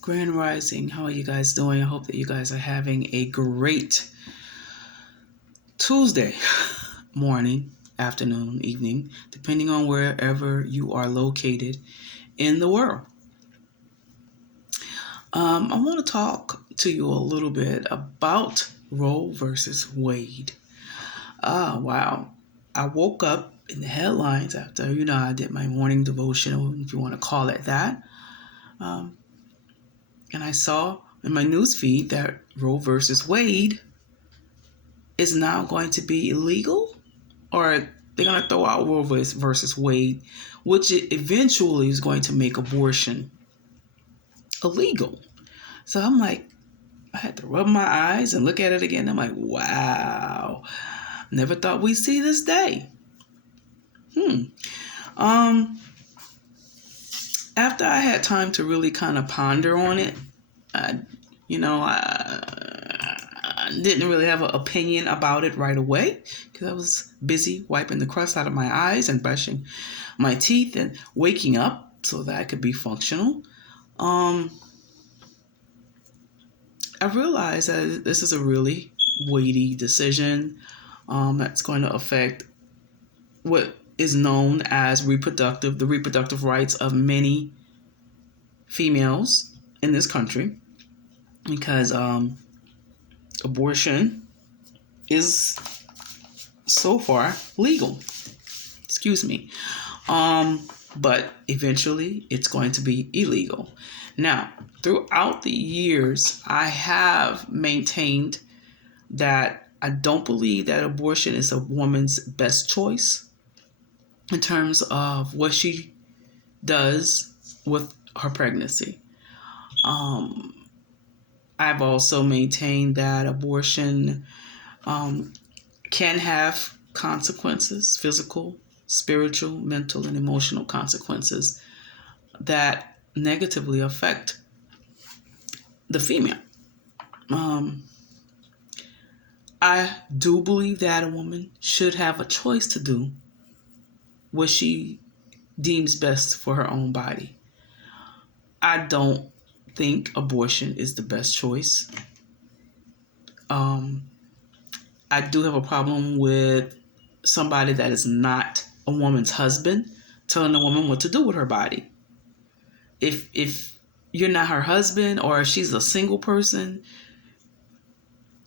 Grand Rising, how are you guys doing? I hope that you guys are having a great Tuesday morning, afternoon, evening, depending on wherever you are located in the world. I want to talk to you a little bit about Roe versus Wade. Wow. I woke up in the headlines after, I did my morning devotional, if you want to call it that. And I saw in my news feed that Roe versus Wade is now going to be illegal, or they're going to throw out Roe versus Wade, which eventually is going to make abortion illegal. So I'm like, I had to rub my eyes and look at it again. I'm like, wow, never thought we'd see this day. After I had time to really kind of ponder on it, I didn't really have an opinion about it right away because I was busy wiping the crust out of my eyes and brushing my teeth and waking up so that I could be functional. I realized that this is a really weighty decision that's going to affect what is known as the reproductive rights of many females in this country, because abortion is so far legal. Excuse me. But eventually it's going to be illegal. Now, throughout the years, I have maintained that I don't believe that abortion is a woman's best choice in terms of what she does with her pregnancy. I've also maintained that abortion can have consequences, physical, spiritual, mental, and emotional consequences that negatively affect the female. I do believe that a woman should have a choice to do what she deems best for her own body. I don't think abortion is the best choice. I do have a problem with somebody that is not a woman's husband telling a woman what to do with her body. If you're not her husband, or if she's a single person,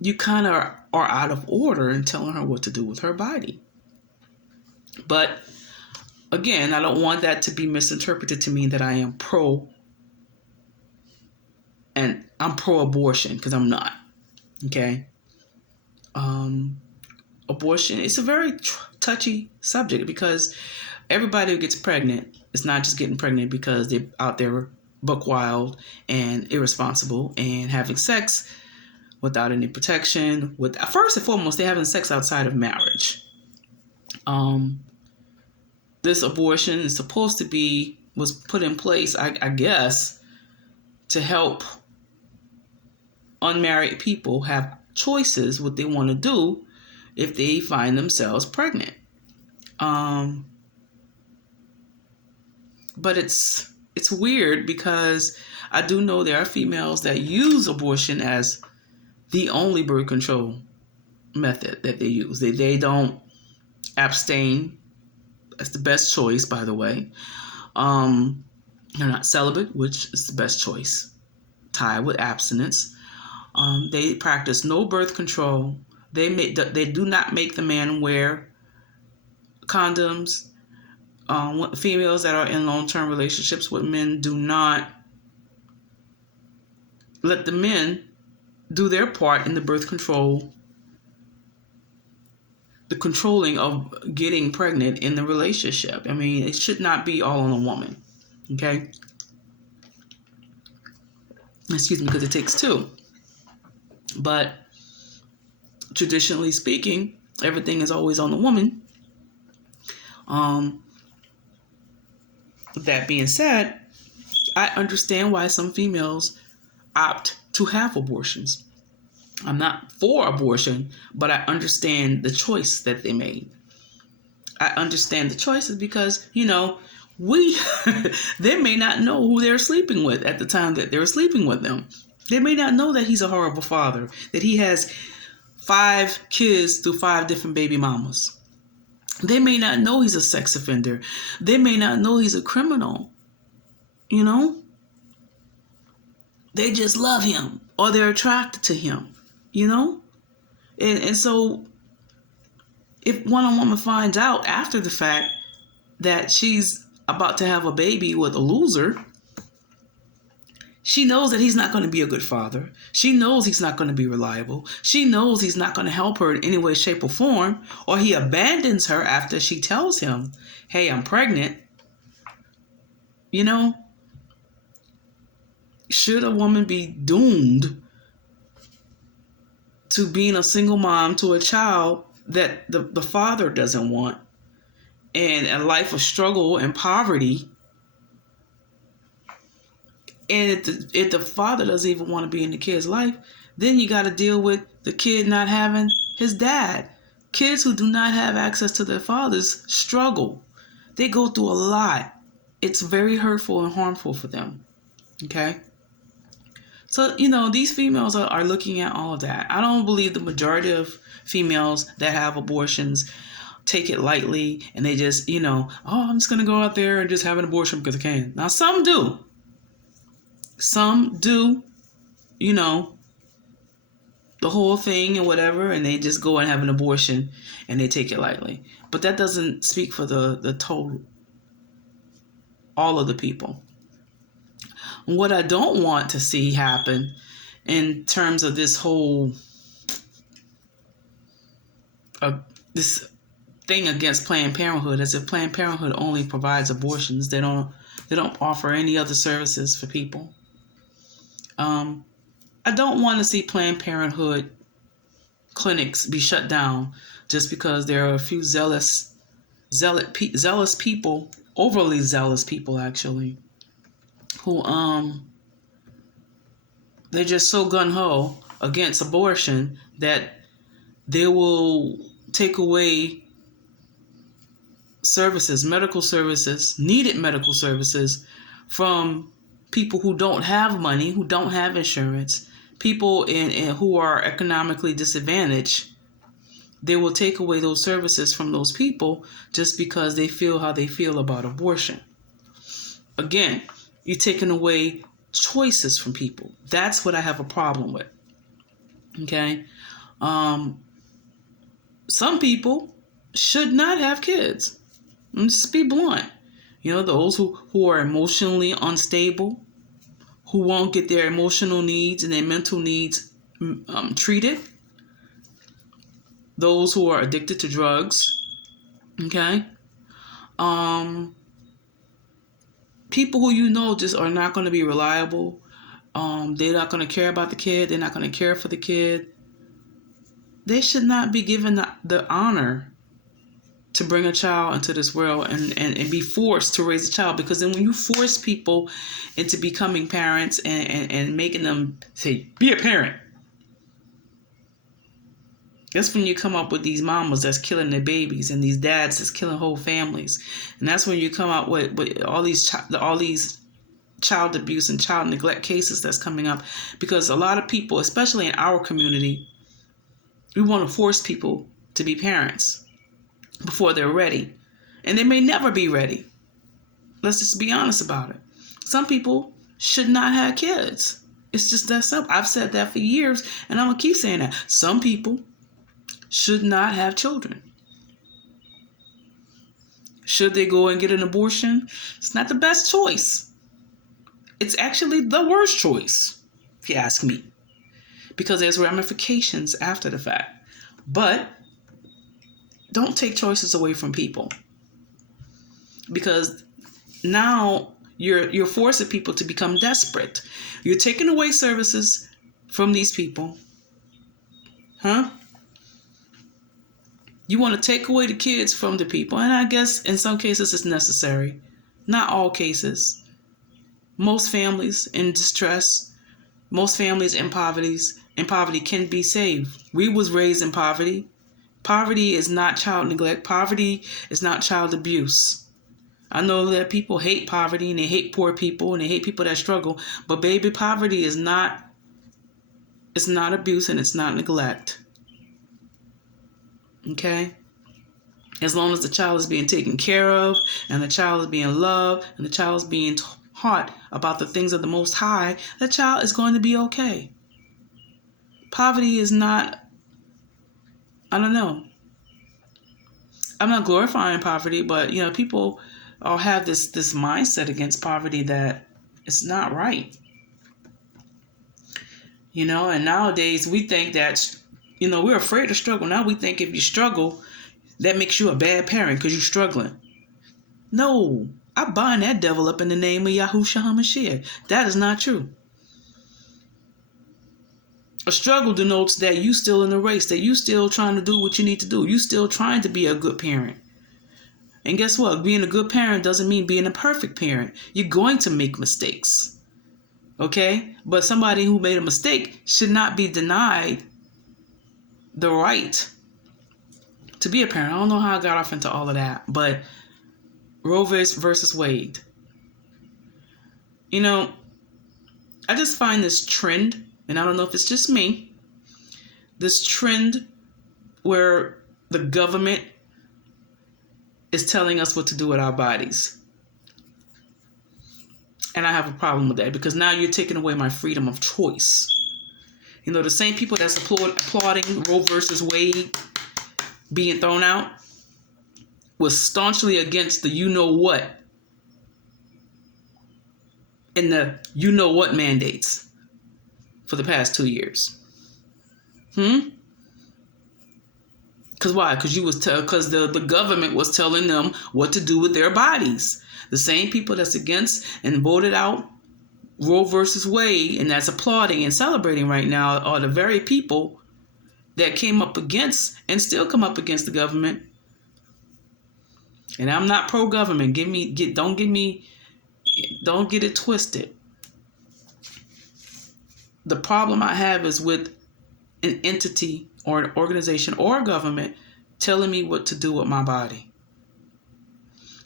you kind of are out of order in telling her what to do with her body. But again, I don't want that to be misinterpreted to mean that I am pro-abortion, because I'm not. Okay. Abortion, it's a very touchy subject, because everybody who gets pregnant is not just getting pregnant because they're out there buck wild and irresponsible and having sex without any protection. First and foremost, they're having sex outside of marriage. This abortion is supposed to was put in place, I guess, to help unmarried people have choices what they want to do if they find themselves pregnant. But it's weird, because I do know there are females that use abortion as the only birth control method that they use. They don't abstain. That's the best choice, by the way. They're not celibate, which is the best choice, tied with abstinence. They practice no birth control. They do not make the man wear condoms. Females that are in long-term relationships with men do not let the men do their part in the birth control, the controlling of getting pregnant in the relationship. I mean, it should not be all on a woman. Okay? Excuse me, because it takes two. But traditionally speaking, everything is always on the woman. That being said, I understand why some females opt to have abortions. I'm not for abortion, but I understand the choice that they made. I understand the choices because, we they may not know who they're sleeping with at the time that they're sleeping with them. They may not know that he's a horrible father, that he has 5 kids through 5 different baby mamas. They may not know he's a sex offender. They may not know he's a criminal. You know? They just love him, or they're attracted to him. You know? And so if one woman finds out after the fact that she's about to have a baby with a loser, she knows that he's not going to be a good father. She knows he's not going to be reliable. She knows he's not going to help her in any way, shape, or form, or he abandons her after she tells him, hey, I'm pregnant. You know, should a woman be doomed to being a single mom to a child that the father doesn't want, and a life of struggle and poverty? And if the father doesn't even want to be in the kid's life, then you got to deal with the kid not having his dad. Kids who do not have access to their fathers struggle. They go through a lot. It's very hurtful and harmful for them. Okay? So, you know, these females are looking at all of that. I don't believe the majority of females that have abortions take it lightly and they just, you know, oh, I'm just going to go out there and just have an abortion because I can. Now, some do. Some do, you know, the whole thing and whatever, and they just go and have an abortion and they take it lightly. But that doesn't speak for the total, all of the people. What I don't want to see happen in terms of this whole, this thing against Planned Parenthood, is if Planned Parenthood only provides abortions, they don't offer any other services for people. I don't want to see Planned Parenthood clinics be shut down just because there are a few zealous people, overly zealous people actually, who they're just so gung-ho against abortion that they will take away services, medical services, needed medical services from people who don't have money, who don't have insurance, people who are economically disadvantaged. They will take away those services from those people just because they feel how they feel about abortion. Again, you're taking away choices from people. That's what I have a problem with. Okay? Some people should not have kids. Let's just be blunt. You know, those who are emotionally unstable, who won't get their emotional needs and their mental needs treated. Those who are addicted to drugs. Okay? People who you know just are not going to be reliable. They're not going to care about the kid. They're not going to care for the kid. They should not be given the honor to bring a child into this world and be forced to raise a child. Because then when you force people into becoming parents and making them say, be a parent, that's when you come up with these mamas that's killing their babies and these dads that's killing whole families. And that's when you come out with all these child abuse and child neglect cases that's coming up. Because a lot of people, especially in our community, we want to force people to be parents before they're ready. And they may never be ready. Let's just be honest about it. Some people should not have kids. It's just that simple. I've said that for years, and I'm going to keep saying that. Some people should not have children. Should they go and get an abortion? It's not the best choice. It's actually the worst choice, if you ask me. Because there's ramifications after the fact. But don't take choices away from people. Because now you're forcing people to become desperate. You're taking away services from these people. Huh? You want to take away the kids from the people. And I guess in some cases it's necessary. Not all cases. Most families in distress, most families in poverty can be saved. We was raised in poverty. Poverty is not child neglect. Poverty is not child abuse. I know that people hate poverty and they hate poor people and they hate people that struggle, but baby, poverty is not, it's not abuse and it's not neglect. Okay? As long as the child is being taken care of and the child is being loved and the child is being taught about the things of the Most High, that child is going to be okay. Poverty is not, I don't know. I'm not glorifying poverty, but people all have this mindset against poverty that it's not right. And nowadays we think that, we're afraid to struggle. Now we think if you struggle, that makes you a bad parent because you're struggling. No, I bind that devil up in the name of Yahushua HaMashiach. That is not true. A struggle denotes that you still in the race, that you still trying to do what you need to do. You still trying to be a good parent. And guess what? Being a good parent doesn't mean being a perfect parent. You're going to make mistakes. Okay? But somebody who made a mistake should not be denied the right to be a parent. I don't know how I got off into all of that, but Roe versus Wade. I just find this trend, and I don't know if it's just me, this trend where the government is telling us what to do with our bodies. And I have a problem with that because now you're taking away my freedom of choice. The same people that's applauding Roe versus Wade being thrown out was staunchly against the you-know-what and the you-know-what mandates for the past 2 years. Because why? Because the government was telling them what to do with their bodies. The same people that's against and voted out Roe versus Wade and that's applauding and celebrating right now are the very people that came up against and still come up against the government. And I'm not pro-government. Don't get it twisted. The problem I have is with an entity or an organization or a government telling me what to do with my body.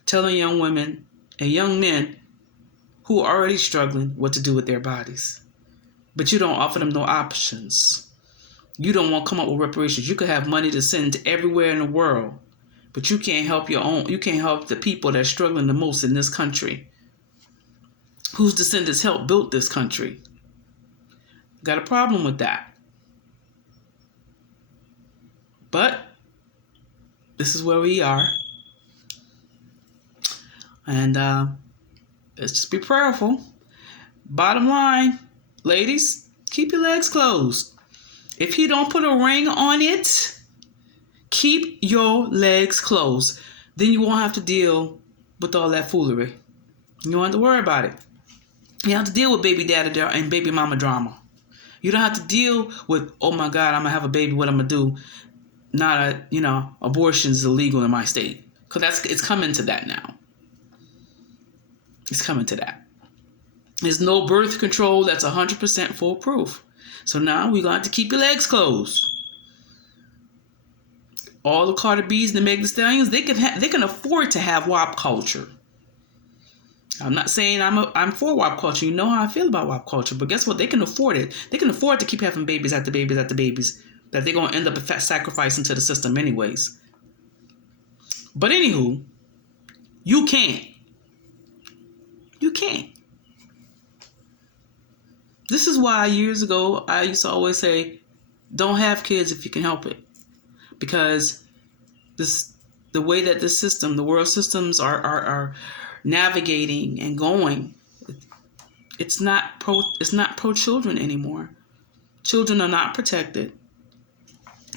Telling young women and young men who are already struggling what to do with their bodies. But you don't offer them no options. You don't want to come up with reparations. You could have money to send to everywhere in the world, but you can't help you can't help the people that are struggling the most in this country. Whose descendants helped build this country. Got a problem with that. But this is where we are. And let's just be prayerful. Bottom line, ladies, keep your legs closed. If he don't put a ring on it, keep your legs closed. Then you won't have to deal with all that foolery. You don't have to worry about it. You don't have to deal with baby daddy and baby mama drama. You don't have to deal with, oh my God, I'm going to have a baby, what I'm going to do? Abortion is illegal in my state. Because it's coming to that now. It's coming to that. There's no birth control that's 100% foolproof. So now we're going to have to keep your legs closed. All the Carter B's and the Meg Thee Stallions, they can afford to have WAP culture. I'm not saying I'm for WAP culture. You know how I feel about WAP culture. But guess what? They can afford it. They can afford to keep having babies after babies after babies that they're going to end up sacrificing to the system anyways. But anywho, you can't. You can't. This is why years ago I used to always say, don't have kids if you can help it. Because the way that this system, the world systems are navigating and going, it's not pro children anymore. Children are not protected.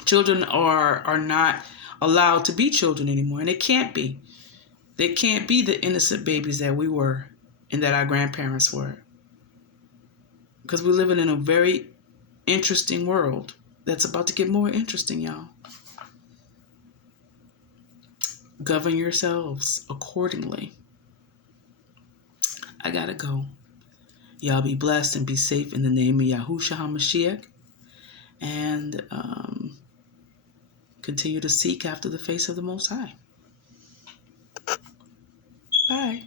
Children are not allowed to be children anymore, and they can't be. They can't be the innocent babies that we were and that our grandparents were. Because we're living in a very interesting world that's about to get more interesting, y'all. Govern yourselves accordingly. I gotta go. Y'all be blessed and be safe in the name of Yahushua HaMashiach. And continue to seek after the face of the Most High. Bye.